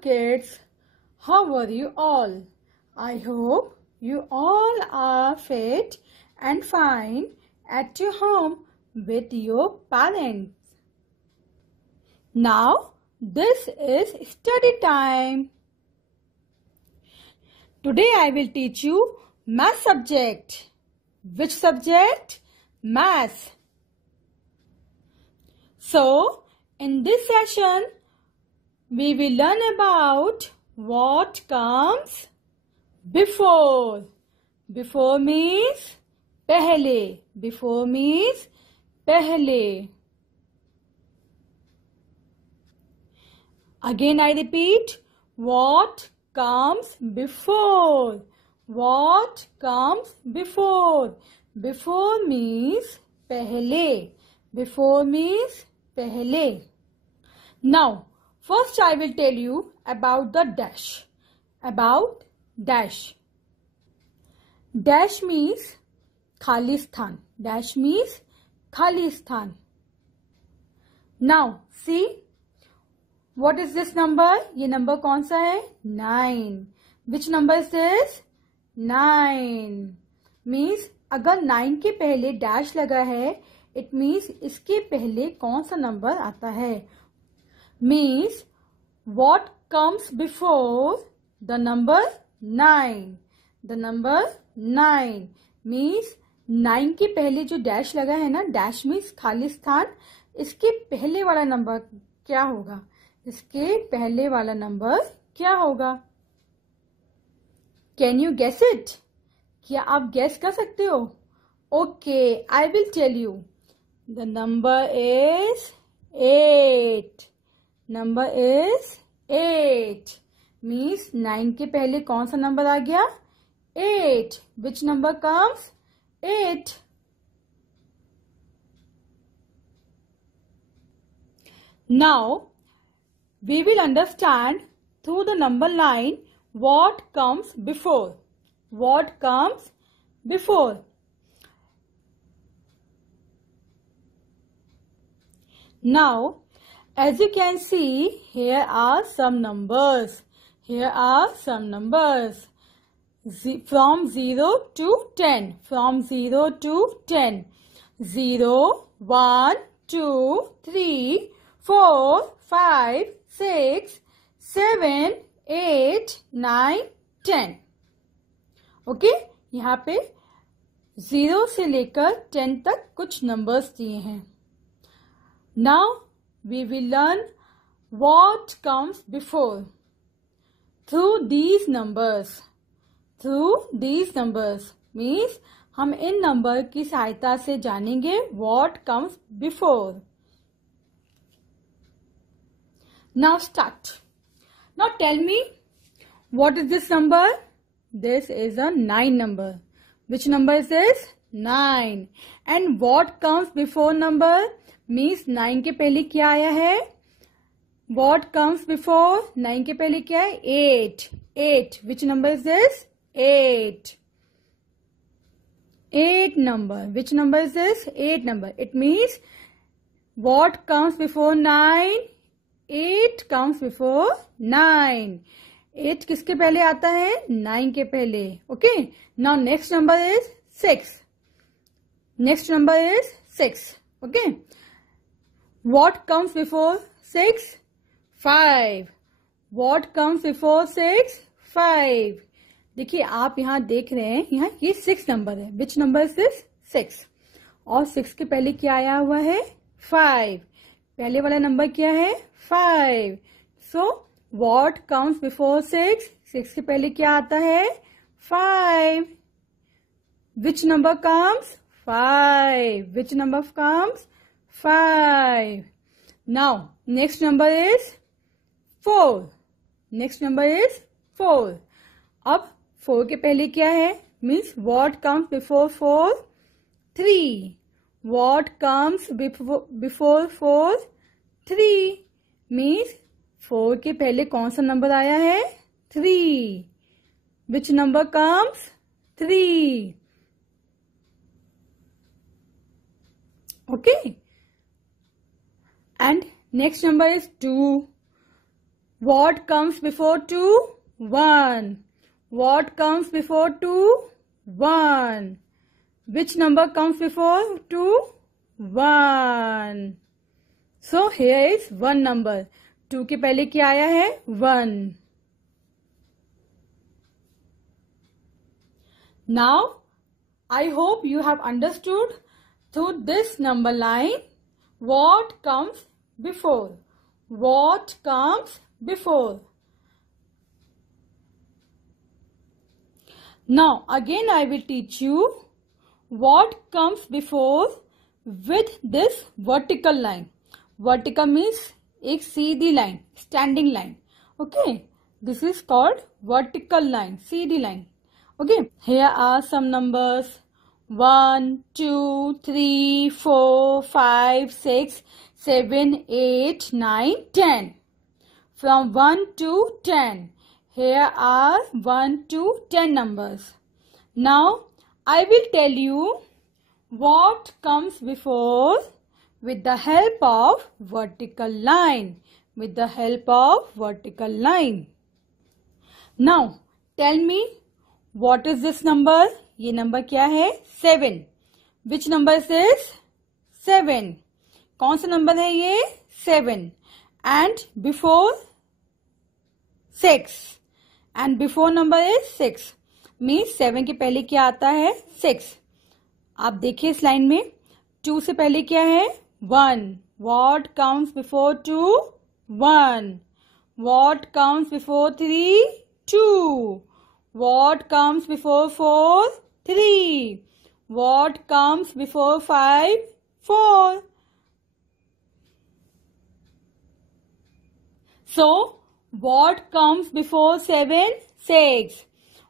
kids, how are you all? I hope you all are fit and fine at your home with your parents. Now this is study time. Today I will teach you math subject. Which subject? Math. So in this session we will learn about what comes before. Before means pehle. Before means pehle. Again I repeat, what comes before? What comes before? Before means pehle. Before means pehle. Now, first I will tell you about the dash. About dash. Dash means khali sthan. Dash means khali sthan. Now, see. What is this number? ये number कौन सा है? 9. Which number is this? 9. Means अगर 9 के पहले dash लगा है, it means इसके पहले कौन सा number आता है? Means what comes before the number 9? The number 9 means 9 के पहले जो dash लगा है ना, dash means खाली स्थान. इसके पहले वाला number क्या होगा? इसके पहले वाला नंबर क्या होगा? Can you guess it? क्या आप गेस कर सकते हो? Okay, I will tell you. The number is 8. Number is 8. Means 9 के पहले कौन सा नंबर आ गया? 8. Which number comes? 8. Now we will understand through the number line what comes before. What comes before? Now, as you can see, here are some numbers. Here are some numbers. From 0 to 10. From 0 to 10. 0, 1, 2, 3, 4, 5, 6, 7, 8, 9, 10. Okay, यहाँ पे 0 से लेकर 10 तक कुछ numbers दिए हैं. Now we will learn what comes before through these numbers. Through these numbers means हम इन नंबर की सहायता से जानेंगे what comes before. Now start. Now tell me, what is this number? This is a 9 number. Which number is this? 9. And what comes before number? Means 9 के पहले क्या आया है? What comes before 9 के पहले क्या है? 8. 8. Which number is this? 8. 8 number. Which number is this? 8 number. It means what comes before 9? 8 comes before 9. 8 किसके पहले आता है? 9 के पहले. Okay. Now next number is 6. Next number is 6. Okay. What comes before 6? 5. What comes before 6? 5. देखिए आप यहाँ देख रहे हैं, यहाँ ये 6 नंबर है. Which number is this? 6. और 6 के पहले क्या आया हुआ है? 5. पहले वाला नंबर क्या है? 5. So what comes before 6? 6 के पहले क्या आता है? 5. Which number comes? 5. Which number comes? 5. Now next number is 4. Next number is 4. अब 4 के पहले क्या है? Means what comes before 4? 3. What comes before 4? 3. Means 4 के पहले कौन सा नंबर आया है? 3. Which number comes? 3. Okay. And next number is 2. What comes before 2? 1. What comes before 2? 1. Which number comes before 2? 1. So here is one number. 2 के पहले क्या आया है? 1. Now I hope you have understood through this number line what comes before. What comes before. Now again I will teach you what comes before with this vertical line. Vertical means एक सीधी line, standing line. Okay, this is called vertical line, Sidhi line. Okay, here are some numbers. 1, 2, 3, 4, 5, 6, 7, 8, 9, 10. From 1 to 10. Here are 1 to 10 numbers. Now, I will tell you what comes before with the help of vertical line. With the help of vertical line. Now, tell me, what is this number? ये number क्या है? 7. Which number is this? 7. कौन सा number है ये? 7. And before 6. And before number is 6. Means 7 के पहले क्या आता है? 6. आप देखिए इस लाइन में 2 से पहले क्या है? 1. What comes before 2? 1. What comes before 3? 2. What comes before 4? 3. What comes before 5? 4. So, what comes before 7? 6.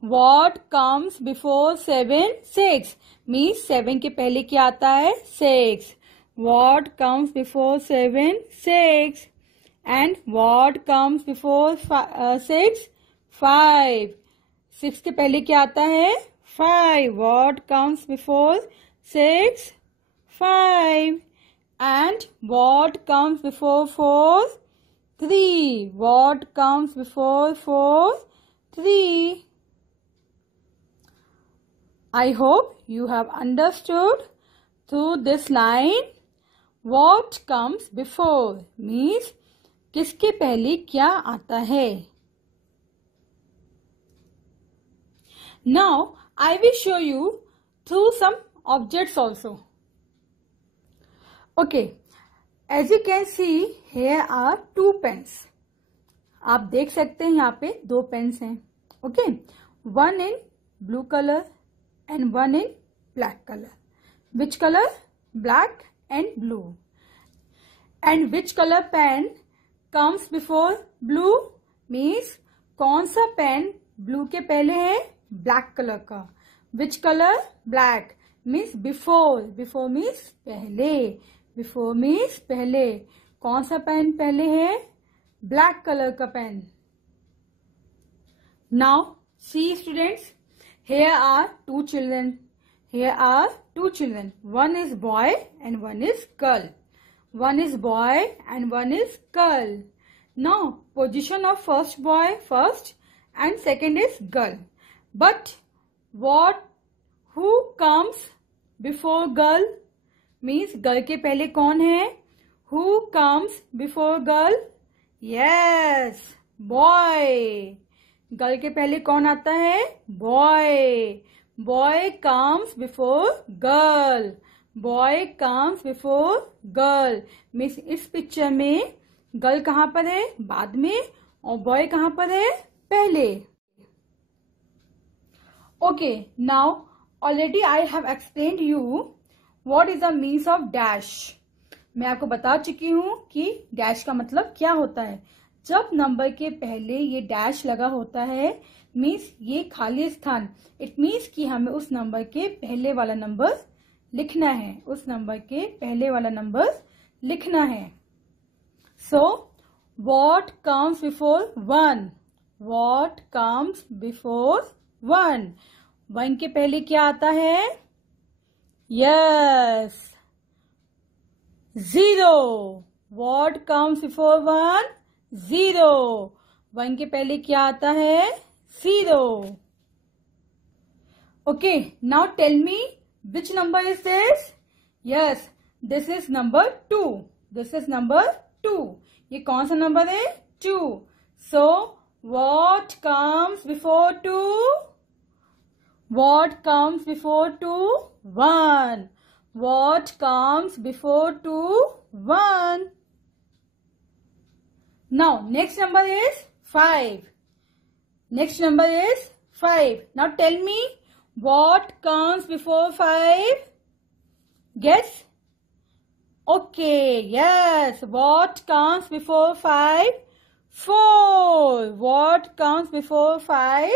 What comes before 7? 6. Means 7 के पहले क्या आता है? 6. What comes before 7? 6. And what comes before 6? 5. 6 के पहले क्या आता है? 5. What comes before 6? 5. And what comes before 4? 3. What comes before 4? 3. I hope you have understood through this line what comes before means किसके पहले क्या आता है. Now I will show you through some objects also. Okay, as you can see here are 2 pens. आप देख सकते हैं यहाँ पे 2 पेन्स हैं. Okay, one in blue color and one in black color. Which color? Black and blue. And which color pen comes before blue? Means कौन सा pen blue के पहले है? ब्लैक कलर का. Which colour? Black. Means before. Before means पहले. Before means पहले. कौन सा पेन पहले है? ब्लैक कलर का pen. Now see students, here are 2 children. Here are 2 children. One is boy and one is girl. One is boy and one is girl. Now position of first boy first and second is girl. But who comes before girl? Means girl के पहले कौन है? Who comes before girl? Yes, boy. Girl के पहले कौन आता है? Boy. Boy comes before girl. Boy comes before girl. Means इस पिक्चर में गर्ल कहाँ पर है? बाद में. और बॉय कहाँ पर है? पहले. Okay, now already I have explained you what is the means of dash. मैं आपको बता चुकी हूँ कि डैश का मतलब क्या होता है. जब नंबर के पहले ये डैश लगा होता है मीन्स ये खाली स्थान. इट मीन्स कि हमें उस नंबर के पहले वाला नंबर लिखना है. उस नंबर के पहले वाला नंबर लिखना है. So what comes before 1? What comes before 1? 1 के पहले क्या आता है? यस, 0. What comes before 1? 0. 1 के पहले क्या आता है? 0. Okay, now tell me which number is this? Yes, this is number 2. This is number 2. ये कौन सा नंबर है? 2. So, what comes before 2? What comes before 2? 1. What comes before 2? 1. Now, next number is 5. Next number is 5. Now, tell me what comes before 5? Guess? Okay, yes. What comes before 5? 4. What comes before 5?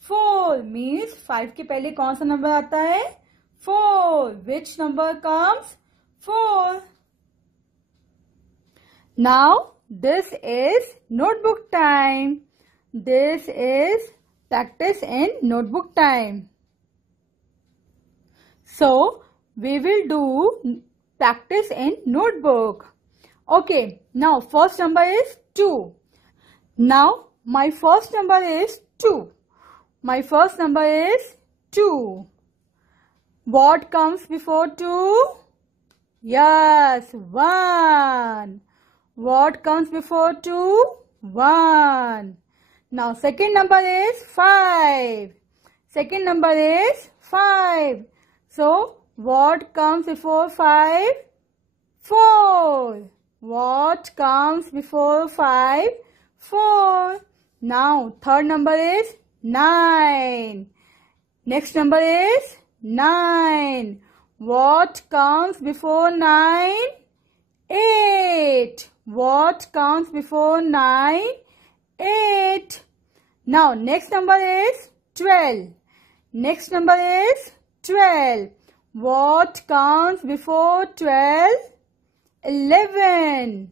4 means 5 के पहले कौन सा number आता है? 4. Which number comes? 4. Now, this is notebook time. This is practice in notebook time. So, we will do practice in notebook. Okay, now first number is 2. Now, my first number is 2. My first number is 2. What comes before 2? Yes, 1. What comes before 2? 1. Now, second number is 5. Second number is 5. So, what comes before 5? 4. What comes before 5? 4. Now, third number is 9. Next number is 9. What comes before 9? 8. What comes before 9? 8. Now, next number is 12. Next number is 12. What comes before 12? 11.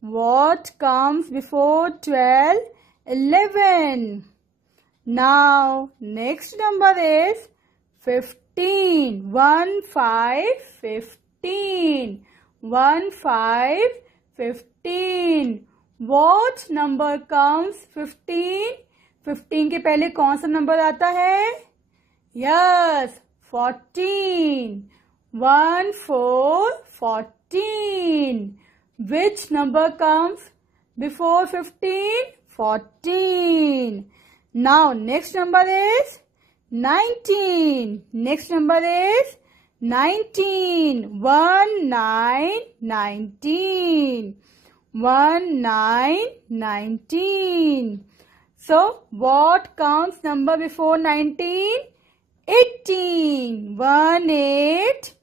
What comes before 12? 11. Now, next number is 15. 1, 5, 15. 1, 5, 15. What number comes 15? 15 के पहले कौन सा number आता है? Yes, 14. 1, 4, 14. Which number comes before 15? 14. Now, next number is 19. Next number is 19. 1, 9, 19. 1, 9, 19. So, what comes number before 19? 18. 1, 8,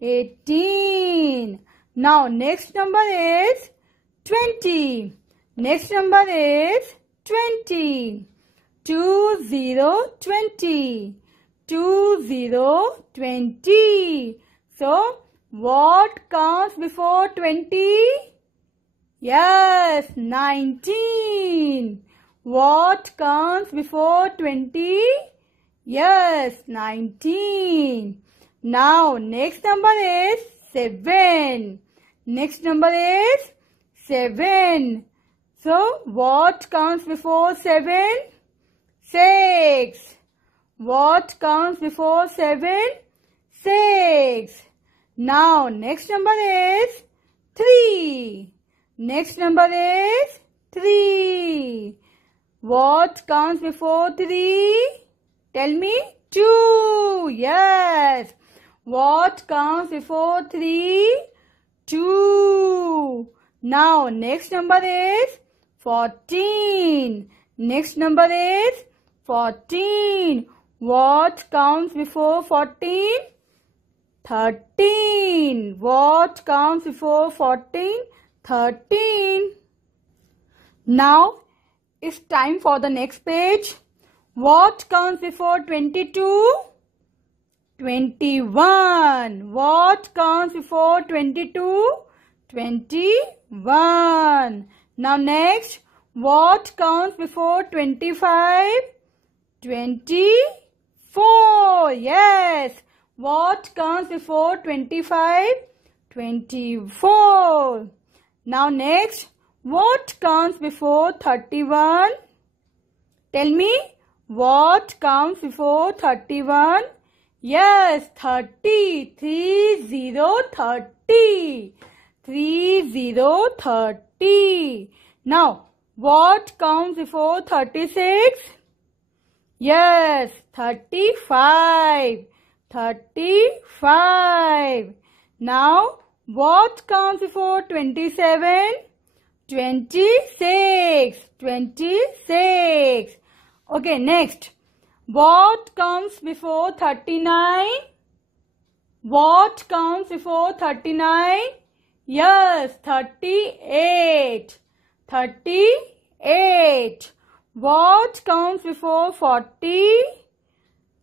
18. Now, next number is 20. Next number is 20. 2, 0, 20. 2, 0, 20. So, what comes before 20? Yes, 19. What comes before 20? Yes, 19. Now, next number is 7. Next number is 7. So, what comes before 7? 6. What comes before 7? 6. Now, next number is 3. Next number is 3. What comes before 3? Tell me. 2. Yes. What comes before 3? 2. Now, next number is 14. Next number is 14. What comes before 14? 13. What comes before 14? 13. Now, it's time for the next page. What comes before 22? 21. What comes before 22? 21. Now next, what comes before 25? 24. Yes. What comes before 25? 24. Now next, What comes before 31? Tell me, what comes before 31? Yes, 30. 30, 30. 30, 30. Now, what comes before 36? Yes, 35. 35. Now, what comes before 27? 26. 26. Okay, next. What comes before 39? What comes before 39? Yes, 38. 38. What comes before 40?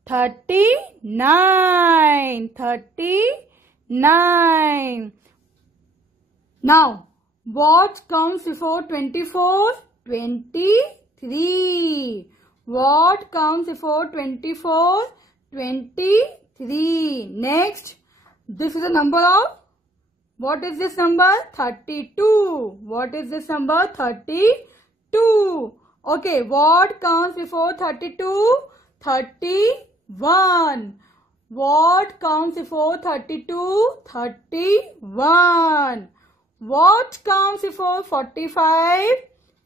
39. 39. Now, what comes before 24? 23. What comes before 24? 23. Next, this is the number of, what is this number? 32. What is this number? 32. Okay, what comes before 32? 31. What comes before 32? 31. What comes before 45?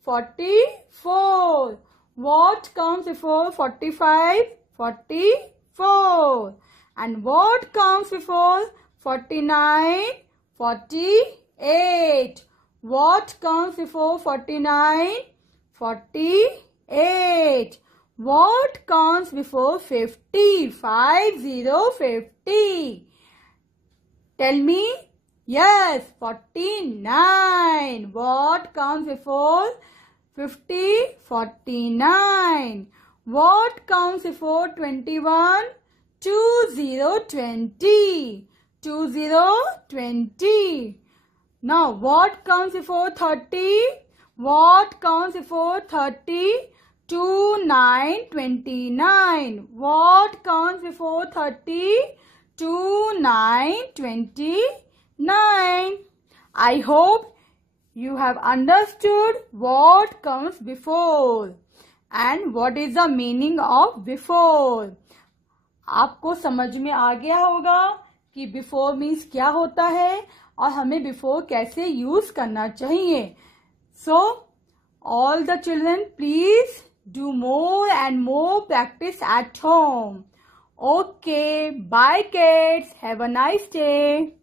44. What comes before 45? 44. And what comes before 49? 48. What comes before 49? 48. What comes before 50? 50, 50. Tell me. Yes, 49. What comes before 50? 49. What comes before 21? 20, 20. 20, 20. Now, what comes before 30? What comes before 30? 29, 29. What comes before 30? 29, 29. I hope you have understood what comes before and what is the meaning of before. आपको समझ में आ गया होगा कि before means क्या होता है और हमें before कैसे use करना चाहिए. So, all the children, please do more and more practice at home. Okay, bye kids. Have a nice day.